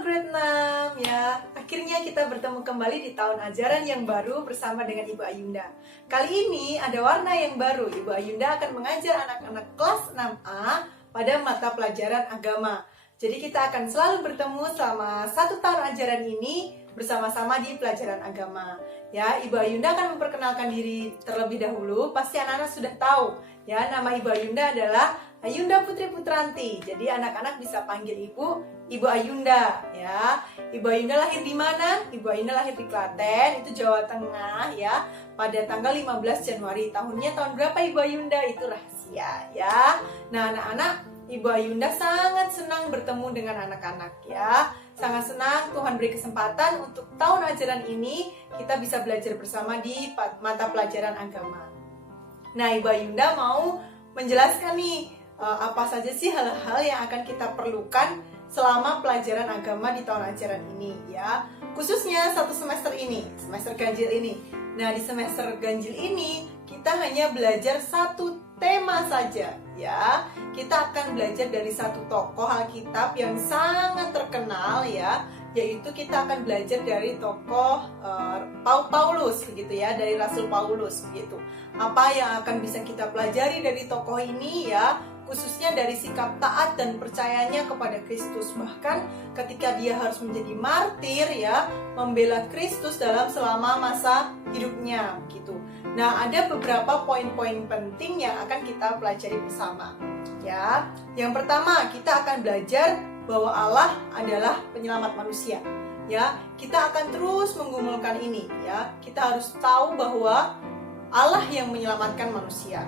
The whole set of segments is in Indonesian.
Halo grade 6 ya. Akhirnya kita bertemu kembali di tahun ajaran yang baru bersama dengan Ibu Ayunda. Kali ini ada warna yang baru. Ibu Ayunda akan mengajar anak-anak kelas 6A pada mata pelajaran agama. Jadi kita akan selalu bertemu selama 1 tahun ajaran ini bersama-sama di pelajaran agama. Ya, Ibu Ayunda akan memperkenalkan diri terlebih dahulu. Pasti anak-anak sudah tahu ya, nama Ibu Ayunda adalah Ayunda Putri Putranti. Jadi anak-anak bisa panggil Ibu Ayunda ya. Ibu Ayunda lahir di mana? Ibu Ayunda lahir di Klaten, itu Jawa Tengah ya. Pada tanggal 15 Januari. Tahunnya tahun berapa Ibu Ayunda? Itu rahasia ya. Nah, anak-anak, Ibu Ayunda sangat senang bertemu dengan anak-anak ya. Sangat senang Tuhan beri kesempatan untuk tahun ajaran ini kita bisa belajar bersama di mata pelajaran agama. Nah, Ibu Ayunda mau menjelaskan nih apa saja sih hal-hal yang akan kita perlukan selama pelajaran agama di tahun ajaran ini ya. Khususnya 1 semester ini, semester ganjil ini. Nah, di semester ganjil ini kita hanya belajar 1 tema saja ya. Kita akan belajar dari 1 tokoh Alkitab yang sangat terkenal ya, yaitu kita akan belajar dari tokoh Paulus begitu ya, dari Rasul Paulus begitu. Apa yang akan bisa kita pelajari dari tokoh ini ya, khususnya dari sikap taat dan percayanya kepada Kristus. Bahkan ketika dia harus menjadi martir ya, membela Kristus selama masa hidupnya gitu. Nah, ada beberapa poin-poin penting yang akan kita pelajari bersama ya. Yang pertama, kita akan belajar bahwa Allah adalah penyelamat manusia ya. Kita akan terus menggumulkan ini ya. Kita harus tahu bahwa Allah yang menyelamatkan manusia.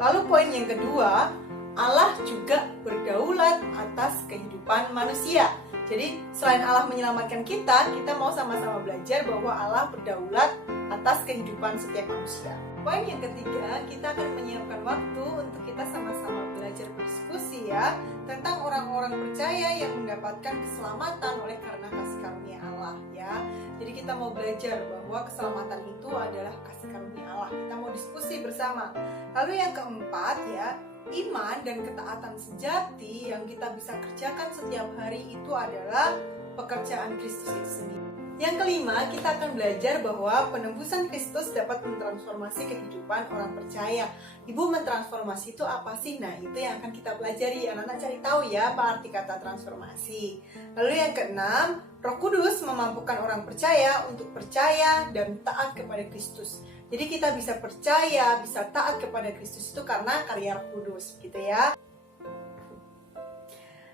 Lalu poin yang kedua, Allah juga berdaulat atas kehidupan manusia. Jadi selain Allah menyelamatkan kita mau sama-sama belajar bahwa Allah berdaulat atas kehidupan setiap manusia. Poin yang ketiga, kita akan menyiapkan waktu untuk kita sama-sama belajar berdiskusi ya, tentang orang-orang percaya yang mendapatkan keselamatan oleh karena kasih karunia Allah ya. Jadi kita mau belajar bahwa keselamatan itu adalah kasih karunia Allah. Kita mau diskusi bersama. Lalu yang keempat ya, iman dan ketaatan sejati yang kita bisa kerjakan setiap hari itu adalah pekerjaan Kristus itu sendiri. Yang kelima, kita akan belajar bahwa penebusan Kristus dapat mentransformasi kehidupan orang percaya. Ibu, mentransformasi itu apa sih? Nah, itu yang akan kita pelajari. Anak-anak cari tahu ya apa arti kata transformasi. Lalu yang keenam, Roh Kudus memampukan orang percaya untuk percaya dan taat kepada Kristus. Jadi kita bisa percaya, bisa taat kepada Kristus itu karena karya Roh Kudus gitu ya.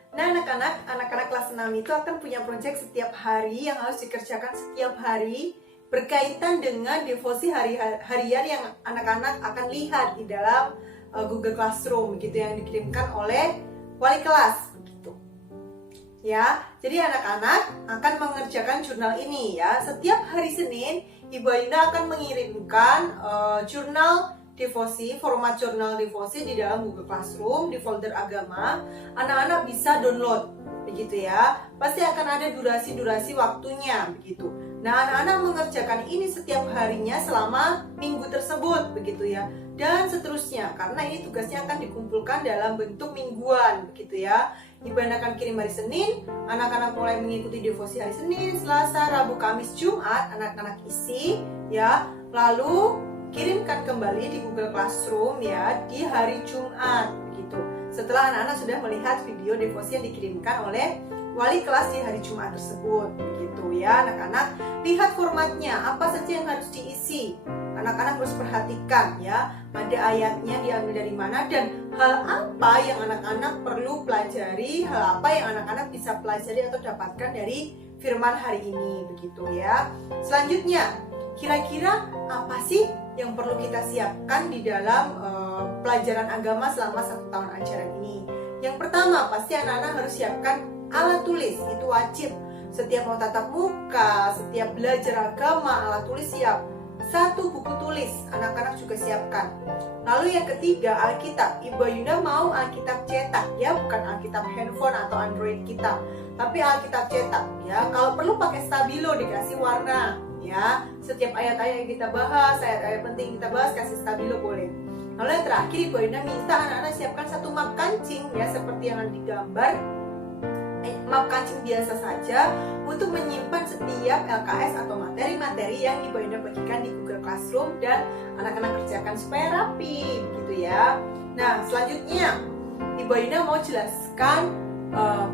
Nah, anak-anak kelas 6 itu akan punya proyek setiap hari yang harus dikerjakan setiap hari berkaitan dengan devosi harian yang anak-anak akan lihat di dalam Google Classroom gitu yang dikirimkan oleh wali kelas begitu. Ya, jadi anak-anak akan mengerjakan jurnal ini ya. Setiap hari Senin Ibu Ayunda akan mengirimkan jurnal devosi, format jurnal devosi di dalam Google Classroom di folder agama. Anak-anak bisa download begitu ya. Pasti akan ada durasi-durasi waktunya begitu. Nah, anak-anak mengerjakan ini setiap harinya selama minggu tersebut begitu ya. Dan seterusnya, karena ini tugasnya akan dikumpulkan dalam bentuk mingguan begitu ya. Ibu akan kirim hari Senin, anak-anak mulai mengikuti devosi hari Senin, Selasa, Rabu, Kamis, Jumat, anak-anak isi ya. Lalu kirimkan kembali di Google Classroom ya di hari Jumat begitu. Setelah anak-anak sudah melihat video devosi yang dikirimkan oleh wali kelas di hari Jumat tersebut begitu ya. Anak-anak lihat formatnya, apa saja yang harus diisi. Anak-anak harus perhatikan ya, ada ayatnya diambil dari mana dan hal apa yang anak-anak perlu pelajari, hal apa yang anak-anak bisa pelajari atau dapatkan dari firman hari ini begitu ya. Selanjutnya, kira-kira apa sih yang perlu kita siapkan di dalam pelajaran agama selama 1 tahun ajaran ini? Yang pertama, pasti anak-anak harus siapkan alat tulis, itu wajib. Setiap mau tatap muka, setiap belajar agama, alat tulis siap. 1 buku tulis, anak-anak juga siapkan. Lalu yang ketiga, Alkitab. Ibu Ayunda mau Alkitab cetak ya, bukan Alkitab handphone atau Android kita, tapi Alkitab cetak ya. Kalau perlu pakai stabilo, dikasih warna ya. Setiap ayat-ayat yang kita bahas, ayat-ayat penting kita bahas, kasih stabilo boleh. Lalu yang terakhir, Ibu Ayunda minta anak-anak siapkan 1 map kancing ya, seperti yang digambar map kancing biasa saja untuk menyimpan setiap LKS atau materi-materi yang Ibu Ayunda bagikan di Google Classroom dan anak-anak kerjakan supaya rapi, gitu ya. Nah, selanjutnya Ibu Ayunda mau jelaskan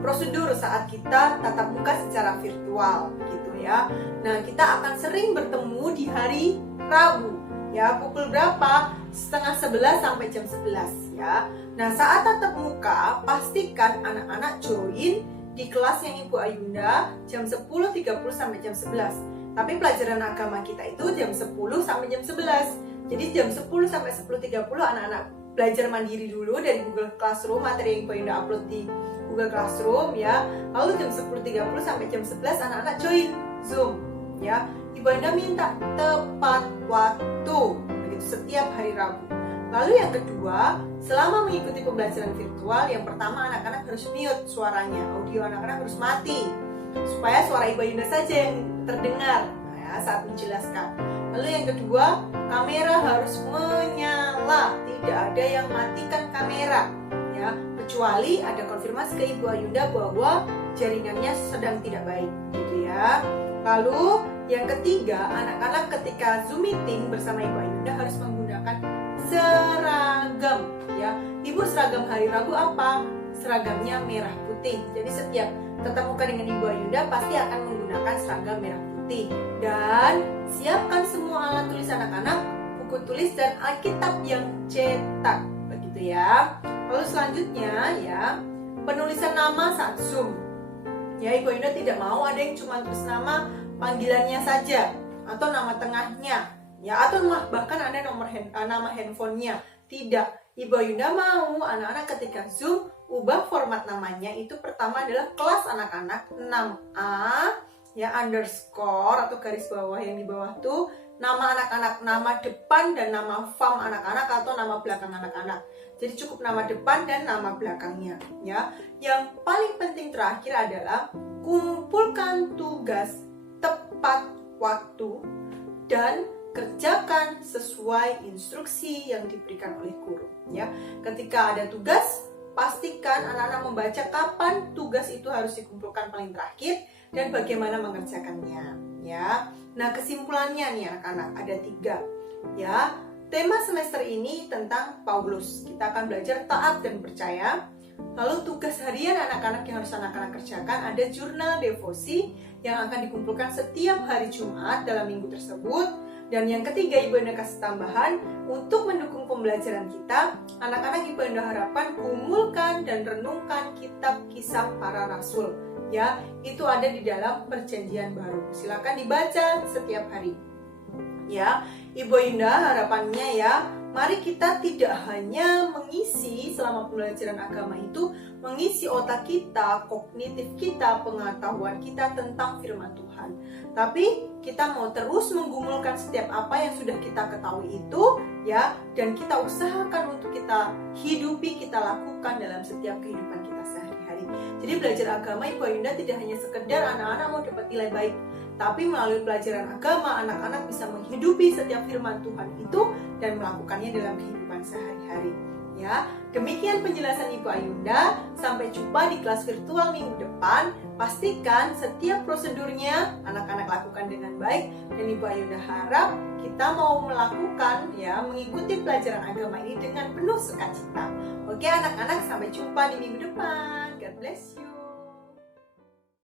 prosedur saat kita tatap muka secara virtual, gitu ya. Nah, kita akan sering bertemu di hari Rabu, ya. Pukul berapa? Setengah 11 sampai jam 11, ya. Nah, saat tatap muka, pastikan anak-anak join di kelas yang Ibu Ayunda jam 10.30 sampai jam 11. Tapi pelajaran agama kita itu jam 10 sampai jam 11. Jadi jam 10 sampai 10.30 anak-anak belajar mandiri dulu dari Google Classroom, materi yang Ibu Ayunda upload di Google Classroom, ya. Lalu jam 10.30 sampai jam 11 anak-anak join Zoom, ya. Ibu Ayunda minta tepat waktu, begitu, setiap hari Rabu. Lalu yang kedua, selama mengikuti pembelajaran virtual, yang pertama anak-anak harus mute suaranya, audio anak-anak harus mati, supaya suara Ibu Ayunda saja yang terdengar, ya, saat menjelaskan. Lalu yang kedua, kamera harus menyala, tidak ada yang matikan kamera, ya, kecuali ada konfirmasi ke Ibu Ayunda bahwa jaringannya sedang tidak baik, gitu ya. Lalu yang ketiga, anak-anak ketika Zoom meeting bersama Ibu Ayunda harus menggunakan seragam, ya. Ibu, seragam hari Rabu apa? Seragamnya merah putih. Jadi setiap tatap muka dengan Ibu Ayunda pasti akan menggunakan seragam merah putih. Dan siapkan semua alat tulis anak-anak, buku tulis dan Alkitab yang cetak, begitu ya. Lalu selanjutnya, ya, penulisan nama saat Zoom. Ya, Ibu Ayunda tidak mau ada yang cuma tulis nama panggilannya saja atau nama tengahnya, ya, atau bahkan ada nama handphonenya. Tidak, Ibu Ayunda mau anak-anak ketika Zoom ubah format namanya. Itu pertama adalah kelas anak-anak 6A, ya, underscore atau garis bawah yang di bawah tuh nama anak-anak, nama depan dan nama fam anak-anak atau nama belakang anak-anak. Jadi cukup nama depan dan nama belakangnya, ya. Yang paling penting terakhir adalah kumpulkan tugas tepat waktu dan kerjakan sesuai instruksi yang diberikan oleh guru, ya. Ketika ada tugas, pastikan anak-anak membaca kapan tugas itu harus dikumpulkan paling terakhir dan bagaimana mengerjakannya, ya. Nah, kesimpulannya nih anak-anak ada 3, ya. Tema semester ini tentang Paulus. Kita akan belajar taat dan percaya. Lalu tugas harian anak-anak yang harus anak-anak kerjakan ada jurnal devosi yang akan dikumpulkan setiap hari Jumat dalam minggu tersebut. Dan yang ketiga, Ibu Ayunda kasih tambahan untuk mendukung pembelajaran kita, anak-anak Ibu Ayunda harapkan kumpulkan dan renungkan kitab Kisah Para Rasul, ya. Itu ada di dalam Perjanjian Baru. Silakan dibaca setiap hari, ya. Ibu Ayunda harapannya, ya, mari kita tidak hanya mengisi selama pembelajaran agama itu, mengisi otak kita, kognitif kita, pengetahuan kita tentang firman Tuhan. Tapi kita mau terus menggumulkan setiap apa yang sudah kita ketahui itu, ya, dan kita usahakan untuk kita hidupi, kita lakukan dalam setiap kehidupan kita sehari-hari. Jadi belajar agama Ibu Ayunda tidak hanya sekedar anak-anak mau dapat nilai baik, tapi melalui pelajaran agama, anak-anak bisa menghidupi setiap firman Tuhan itu dan melakukannya dalam kehidupan sehari-hari, ya. Demikian penjelasan Ibu Ayunda. Sampai jumpa di kelas virtual minggu depan. Pastikan setiap prosedurnya anak-anak lakukan dengan baik, dan Ibu Ayunda harap kita mau melakukan, ya, mengikuti pelajaran agama ini dengan penuh sukacita. Oke anak-anak, sampai jumpa di minggu depan. God bless you.